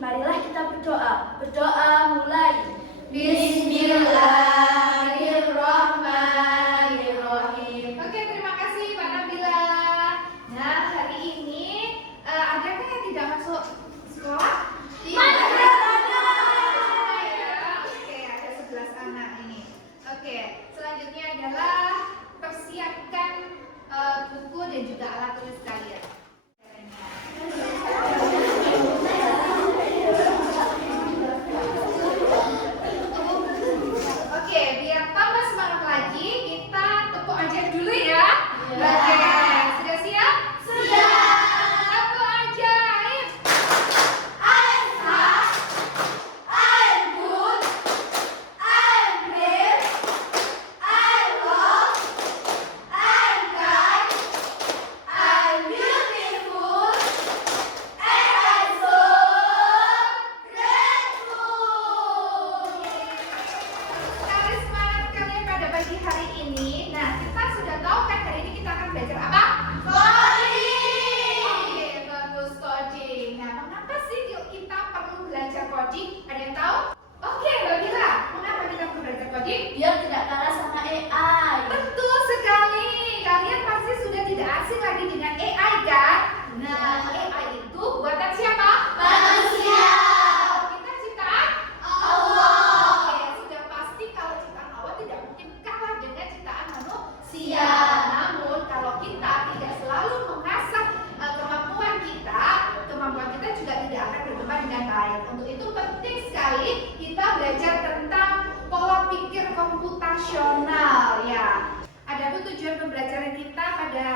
marilah kita berdoa. Berdoa mulai. Bismillahirrahmanirrahim. Oke, terima kasih Mbak Nabila. Nah, hari ini adakah yang tidak masuk sekolah? Ada. Oke, ada 11 anak ini. Oke, selanjutnya adalah persiapkan buku dan juga alat tulis kalian. Oke, biar tambah semangat lagi, kita tepuk ajaib dulu ya. Oke, sudah siap? Siap. Tepuk ajaib. Sekali semangat kalian pada pagi hari ini. Nah, kita sudah tahu kan hari ini kita akan belajar apa? Coding. Oke, bagus, coding. Nah, mengapa sih yuk kita perlu belajar coding? Ada yang tahu? Oke, Mbak Mila, mengapa kita perlu belajar coding? Biar tidak kalah sama AI. Betul sekali. Kalian pasti sudah tidak asing lagi dengan AI kan? Nah, AI itu buatan siapa? Manusia. Kita ciptaan Allah. Oke, sudah pasti kalau ciptaan Allah tidak mungkin kalah dengan ciptaan manusia. Namun kalau kita tidak selalu mengasah kemampuan kita juga tidak akan berkembang dengan baik. Untuk itu penting sekali kita belajar tentang pola pikir komputasional ya. Adapun tujuan pembelajaran kita pada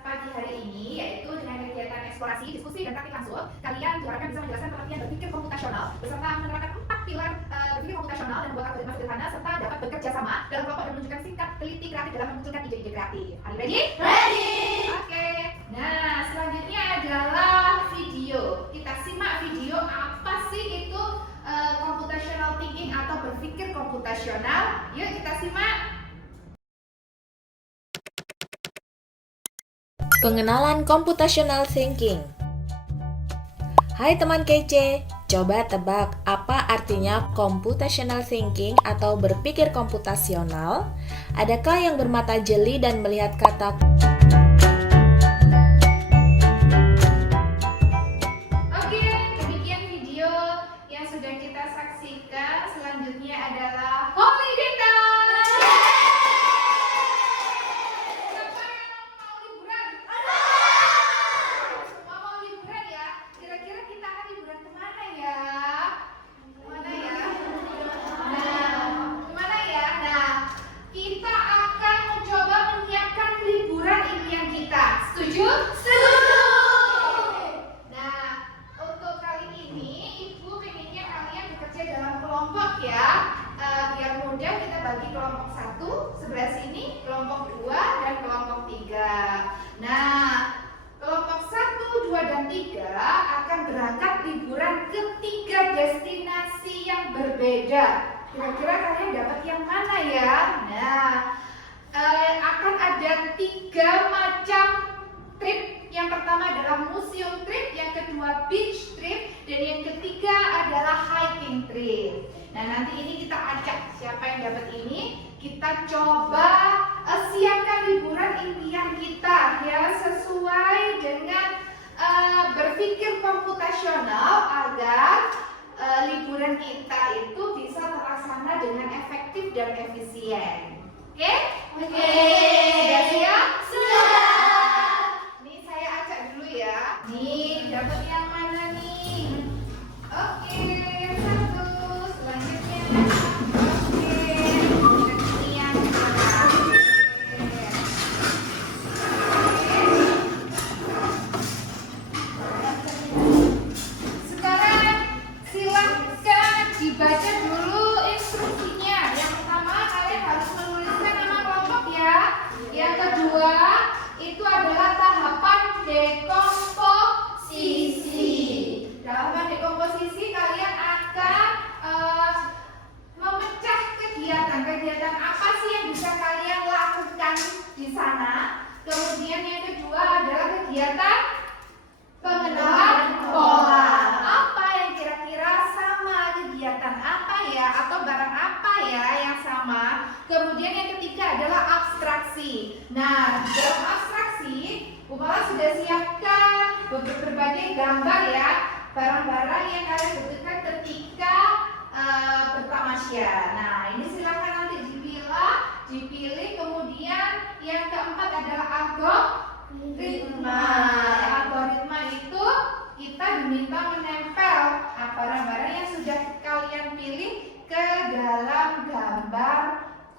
pagi hari ini yaitu dengan kegiatan eksplorasi, diskusi, dan praktik langsung, kalian diharapkan bisa menjelaskan pengertian berpikir komputasional beserta menerapkan 4 pilar berpikir komputasional dan membuat algoritma sederhana serta dapat bekerja sama dalam kelompok dan menunjukkan sikap teliti kreatif dalam memunculkan ide-ide kreatif. Are you ready? Ready. Oke. Nah, selanjutnya adalah video. Kita simak video apa sih itu computational thinking atau berpikir komputasional. Yuk kita simak. Pengenalan Computational Thinking. Hai teman kece, coba tebak apa artinya Computational Thinking atau berpikir komputasional? Adakah yang bermata jeli dan melihat kata Oke, demikian video yang sudah kita saksikan. Selanjutnya adalah Holy Data. Siapa yang mau liburan? Semua mau liburan ya? Kira-kira kita akan liburan kemana ya? Kemana ya? Kemana ya? Nah, kita akan mencoba menyiapkan liburan impian kita. Setuju? Setuju. Nah, untuk kali ini Ibu pengennya kalian bekerja dalam kelompok ya. Biar mudah kita bagi kelompok 1 sebelah sini, kelompok 2 dan kelompok 3. Nah, kelompok 1, 2 dan 3 akan berangkat liburan ke 3 destinasi yang berbeda. Kira-kira kalian dapat yang mana ya? Nah, akan ada 3 macam trip. Yang pertama adalah museum trip, yang kedua beach trip, dan yang ketiga adalah hiking trip. Nah, nanti ini kita acak siapa yang dapat ini. Kita coba siapkan liburan impian kita ya, sesuai dengan berpikir komputasional agar liburan kita itu bisa terlaksana dengan efektif dan efisien. Oke? Oke. Sudah siap? Sudah. Nih saya acak dulu ya. Nih, dapat yang mana nih? Oke, yang satu. Selanjutnya. Oke. Ini yang terakhir. Sekarang silahkan dibaca dulu instruksinya. Yang pertama kalian harus menuliskan nama kelompok ya. Yang kedua itu adalah tahapan dekomposisi. Tahapan dekomposisi kalian akan memecah kegiatan apa sih yang bisa kalian lakukan di sana. Kemudian yang kedua adalah kegiatan pengenalan pola. Apa yang kira-kira Malah sudah siapkan berbagai gambar ya, barang-barang yang kalian butuhkan ketika bertamasya. Nah, ini silakan nanti dipilih. Kemudian yang keempat adalah algoritma. Algoritma itu kita diminta menempel barang-barang yang sudah kalian pilih ke dalam gambar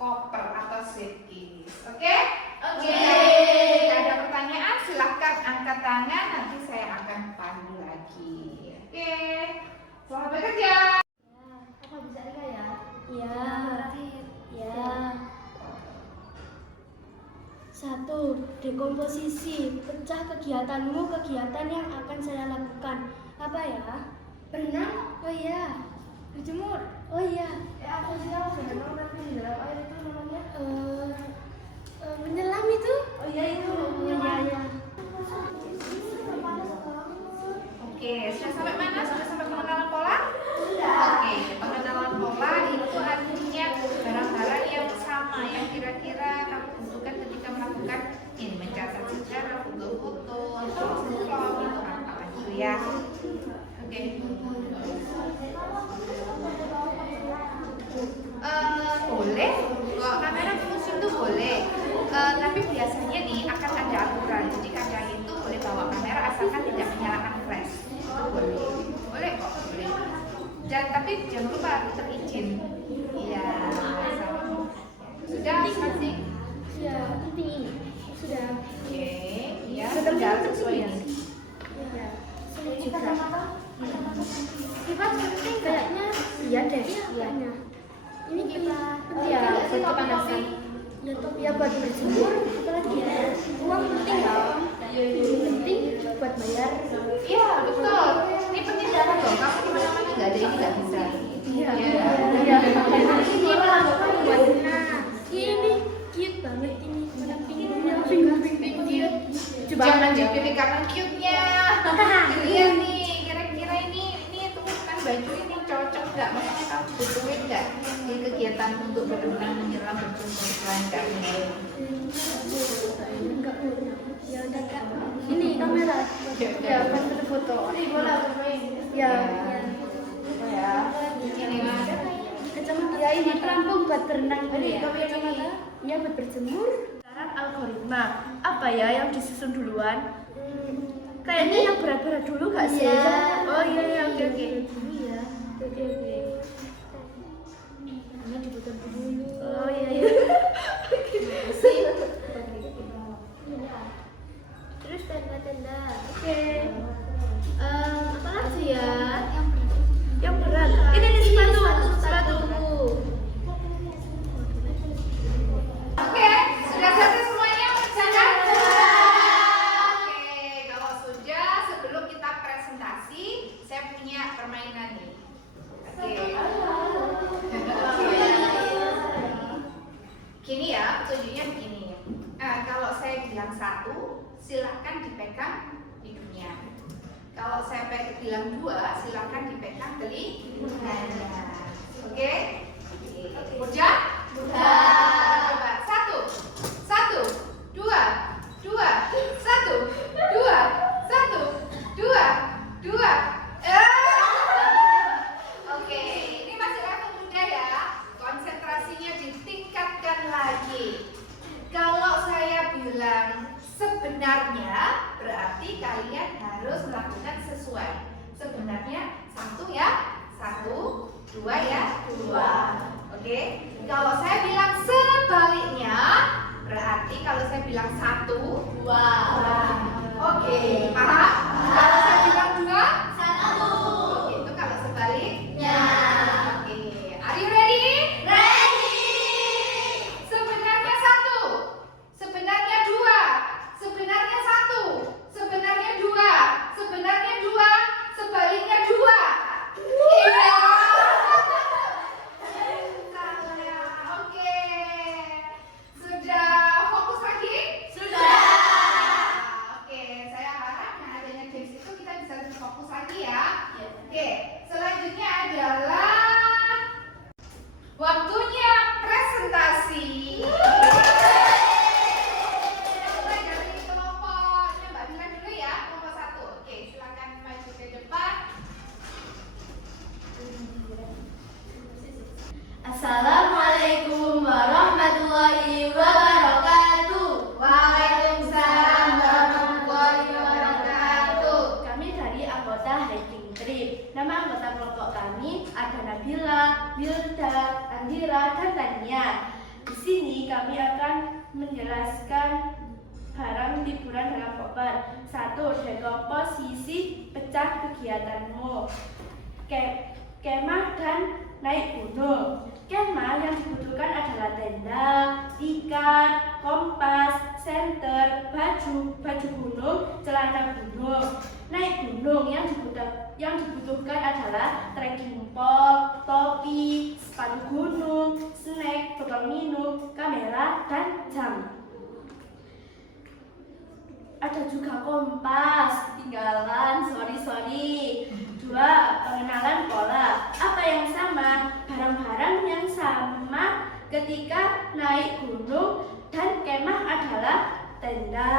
koper atau suitcase. Oke? Oke. Jika ada pertanyaan silahkan angkat tangan, nanti saya akan panggil lagi. Oke. Selamat bekerja. Apa bisa Rika ya? Ya. Ya. 1. Dekomposisi. Pecah kegiatanmu, kegiatan yang akan saya lakukan. Apa ya? Berenang? Oh iya. Berjemur? Oh iya. Apa sih yang berenang tapi di dalam air itu namanya? Menyelam itu? Oh iya itu. Iya. Oke, sudah sampai mana? Sudah sampai pengenalan pola? Sudah. Oke, pengenalan pola itu artinya barang-barang yang sama yang kira-kira kamu butuhkan ketika melakukan ini, mencatat sejarah, foto-foto, atau vlog itu apa gitu ya. Oke. Boleh, kalau kamera di museum itu boleh. Tapi biasanya nih akan ada aturan. Jadi kalian itu boleh bawa kamera asalkan tidak menyalakan flash. Itu boleh kok, boleh. Dan tapi jangan lupa terizin. Iya. Sudah masih? Ya, penting. Sudah. Oke, ya. Sudah sesuai ini. Ya. Ini kacamata? Kipas penting kayaknya. Iya deh. Kayaknya. Ini kipas penting Iya, buat topi. kepanasan. Ya topi ya buat berjemur. Apalagi ya. Uang penting dong. Penting buat bayar. Iya, betul. Ini penting banget loh. Kamu kemana-mana nggak ada ini nggak bisa. Iya. Iya. Iya. Ini melambangkan buat ini cute banget ini. Pink cute. Jangan dipilih karena cute-nya. Lihat nih, kira-kira ini temukan baju ini cocok nggak? Maksudnya kamu butuhin nggak di kegiatan untuk berenang, menyelam, berjemur selain kamu? Enggak punya. Ya udah Kak. Ini kamera. Ya, buat foto. Ini bola bermain. Ya. Apa ya? Ini Kacamata. Ya ini pelampung buat berenang. Ini Ya. topi kacamata. Ya buat berjemur. Sekarang algoritma. Apa ya yang disusun duluan? Kayaknya yang berat-berat dulu gak sih? Iya. Oh iya iya oke. Dulu ya. Oke. Karena diputar dulu. Oh iya. Terus tenda-tenda. Oke. Apa lagi ya? Yang Yang berat. Ini sepatu. Oke, sudah selesai semuanya mengerjakan? Oke, kalau sudah sebelum kita presentasi, saya punya permainan nih. Oke. Gini ya, tunjuknya begini. Kalau saya bilang 1, silahkan dipegang hidungnya. Kalau saya bilang 2, silahkan dipegang telinganya. Oke? Udah? Coba 1, 2, 1, 2, 2. Oke, ini masih level muda ya. Konsentrasinya ditingkatkan lagi. Kalau saya bilang sebenarnya, berarti kalian harus melakukan sesuai. Sebenarnya 1 ya, 1, 2 ya, 2. Oke. Kalau saya bilang sebaliknya, berarti kalau saya bilang 1, 2. Oke, paham? Kalau saya bilang 2, 1. Oke, itu kalau sebaliknya. Oke, are you ready? Sebenarnya 1, sebenarnya 2, sebenarnya 1, sebenarnya 2. kelompok kami ada Nabila, Wilda, Andira, dan Tania. Di sini kami akan menjelaskan barang liburan dalam koper. 1. Dekomposisi pecah kegiatanmu. Kemah dan naik gunung. Kemah yang dibutuhkan adalah tenda, ikat, kompas, senter, baju gunung, celana gunung. Naik gunung yang dibutuhkan adalah trekking pole, topi, sepatu gunung, snack, botol minum, kamera, dan jam. Ada juga kompas, ketinggalan, sorry. 2. Pengenalan pola. Apa yang sama? Barang-barang yang sama ketika naik gunung dan kemah adalah tenda,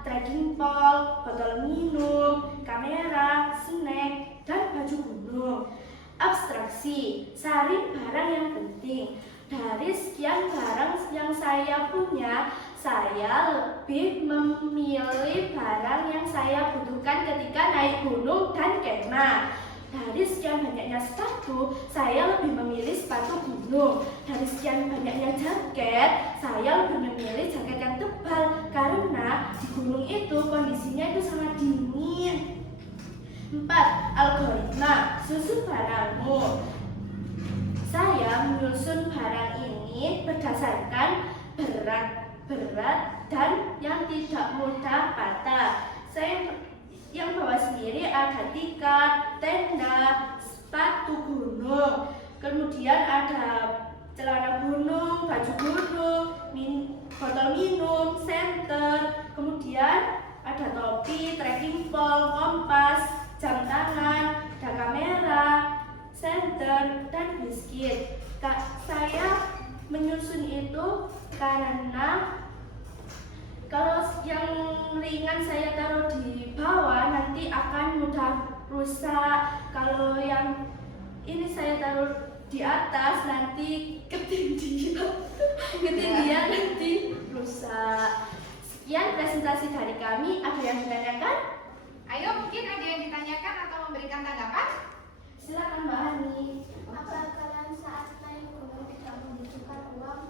trekking pole, botol minum, kamera, snack, dan baju gunung. Abstraksi, saring barang yang penting. Dari sekian barang yang saya punya, saya lebih memilih barang yang saya butuhkan ketika naik gunung dan kemah. Dari sekian banyaknya sepatu, saya lebih memilih sepatu gunung. Dari sekian banyaknya jaket, saya lebih memilih jaket yang tebal karena di gunung itu kondisinya itu sangat dingin. 4. Algoritma, susun barangmu. Saya menyusun barang ini berdasarkan berat dan yang tidak mudah patah. Saya yang bawa sendiri ada tikar, tenda, sepatu gunung, kemudian ada celana gunung, baju gunung, botol minum, senter, kemudian ada topi, trekking pole, kompas, jam tangan, ada kamera, senter, dan biskuit. Saya menyusun itu karena kalau yang ringan saya taruh di bawah nanti akan mudah rusak. Kalau yang ini saya taruh di atas nanti ketinggian nanti rusak. Sekian presentasi dari kami. Ada yang ditanyakan? Ayo, mungkin ada yang ditanyakan atau memberikan tanggapan? Silakan Mbak Hani. Apa kalian saat naik gunung tidak membutuhkan uang?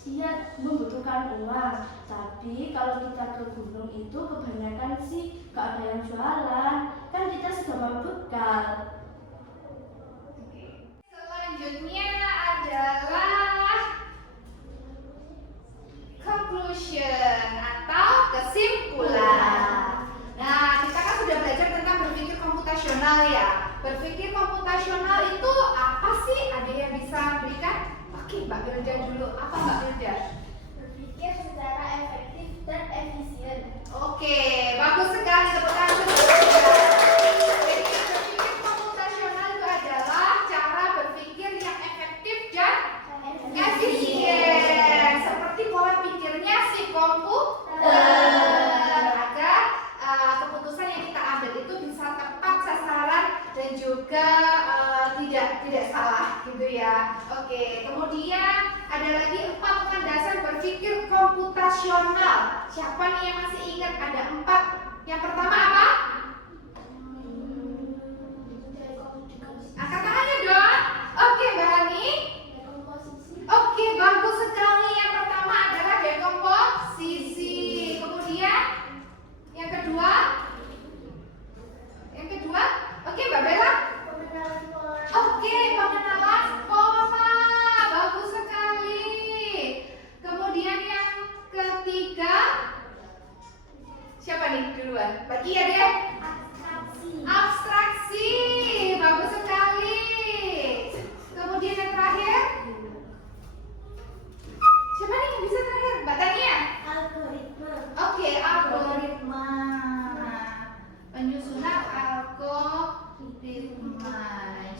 Iya, membutuhkan uang. Tapi kalau kita ke gunung itu kebanyakan sih gak ada yang jualan. Kan kita sudah bawa bekal. Selanjutnya adalah conclusion atau kesimpulan. Nah, kita kan sudah belajar tentang berpikir komputasional ya. Berpikir komputasional itu apa sih? Ada yang bisa berikan? Oke, Mbak Wilda dulu. Apa Mbak Wilda? Berpikir secara efektif dan efisien. Oke, bagus sekali, tepuk tangan untuk Wilda. Jadi berpikir komputasional itu adalah cara berpikir yang efektif dan efisien. Seperti pola pikirnya si komputer agar keputusan yang kita ambil itu bisa tepat sasaran dan juga tidak salah gitu ya. Oke, kemudian ada lagi 4 landasan berpikir komputasional. Siapa nih yang masih ingat ada 4? Yang pertama apa? Angkat tangannya dong. Oke, Mbak Hani. Oke, bagus sekali. Yang pertama adalah dekomposisi. Kemudian yang kedua? Oke, Mbak Bella. Pengenalan pola. Oke, pengenalan pola. Bagus sekali. Kemudian yang ketiga, siapa nih duluan? Bagi ya deh. Abstraksi. Bagus sekali. Kemudian yang terakhir, siapa nih yang bisa terakhir? Mbak Tania. Algoritma. Oke, algoritma. Penyusunan algoritma.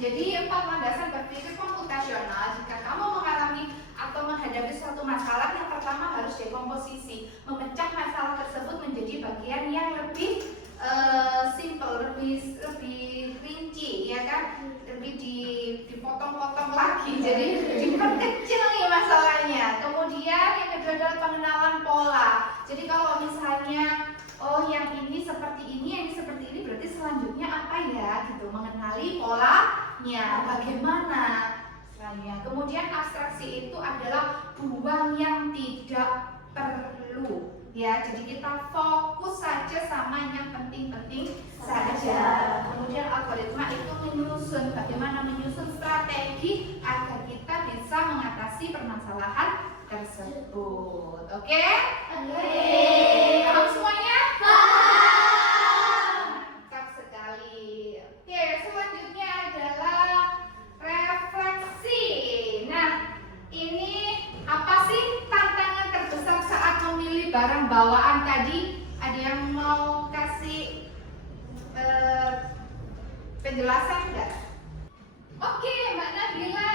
Jadi 4 landasan berpikir komputasional. Jika kamu mengalami atau menghadapi suatu masalah, yang pertama harus dekomposisi, memecah masalah tersebut menjadi bagian yang lebih simple, lebih rinci, ya kan? Lebih dipotong-potong lagi, jadi diperkecil nih masalahnya. Kemudian yang kedua adalah pengenalan pola. Jadi kalau misalnya oh yang ini seperti ini, yang ini seperti ini, berarti selanjutnya apa ya gitu. mengenali polanya, bagaimana istilahnya. Kemudian abstraksi itu adalah buang yang tidak perlu. Ya, jadi kita fokus saja sama yang penting-penting saja. Kemudian algoritma itu menyusun, bagaimana menyusun strategi agar kita bisa mengatasi permasalahan tersebut. Oke? Paham semuanya? Mantap sekali. Oke, selanjutnya adalah refleksi. Nah, ini apa sih tantangan terbesar saat memilih barang bawaan tadi? Ada yang mau kasih penjelasan enggak? Oke, Mbak Nabila.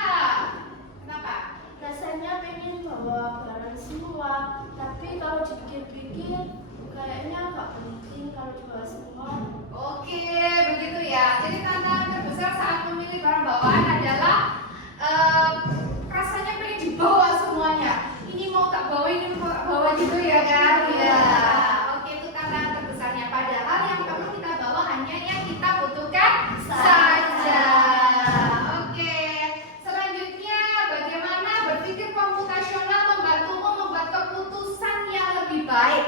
Kenapa? Rasanya pengen bawa barang semua, tapi kalau dipikir-pikir kayaknya nggak penting kalau dibawa semua. Oke, begitu ya. Jadi tantangan terbesar saat memilih barang bawaan adalah rasanya pengen dibawa semuanya. Ini mau tak bawa, ini mau tak bawa gitu ya kan? Ya. Oke, itu tantangan terbesarnya. Padahal yang perlu kita bawa hanya yang kita butuhkan saja. Oke. Selanjutnya, bagaimana berpikir komputasional membantumu membuat keputusan yang lebih baik?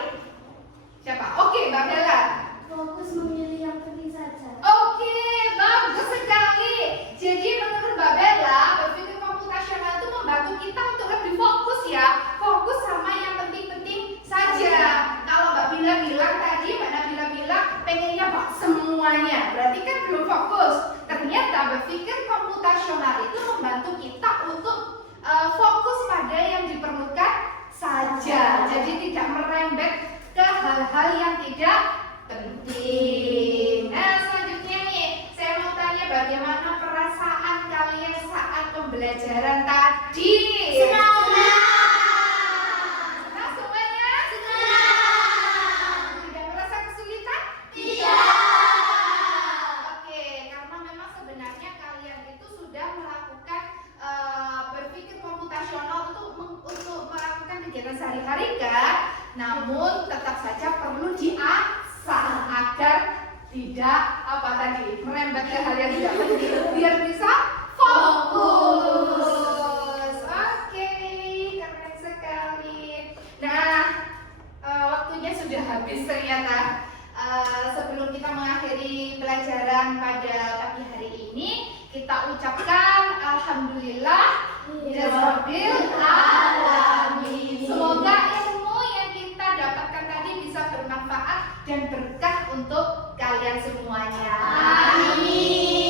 Siapa? Oke, Mbak Bella. Fokus memilih yang penting saja. Oke, bagus sekali. Jadi menurut Mbak Bella, berpikir komputasional itu membantu kita untuk lebih fokus ya. Fokus sama yang penting-penting saja. Kalau Mbak Bila bilang tadi, Mbak Nabila bilang pengennya Pak semuanya. Berarti kan belum fokus. Ternyata berpikir komputasional itu membantu kita untuk fokus pada yang diperlukan saja. Jadi tidak merembet ke hal-hal yang tidak penting. Nah, selanjutnya nih, saya mau tanya bagaimana perasaan kalian saat pembelajaran tadi? Senang semuanya? Tidak merasa kesulitan? Oke, karena memang sebenarnya kalian itu sudah melakukan berpikir komputasional untuk melakukan kegiatan sehari-hari kan? Namun tetap saja perlu diasah agar tidak merembet ke hal yang tidak penting biar bisa fokus. Oke, keren sekali. Nah, waktunya sudah habis ternyata. Sebelum kita mengakhiri pelajaran pada pagi hari ini, kita ucapkan alhamdulillah rabbil alamin. Semoga ilmu yang kita dapatkan tadi bisa bermanfaat dan berkah untuk kalian semuanya. Amin.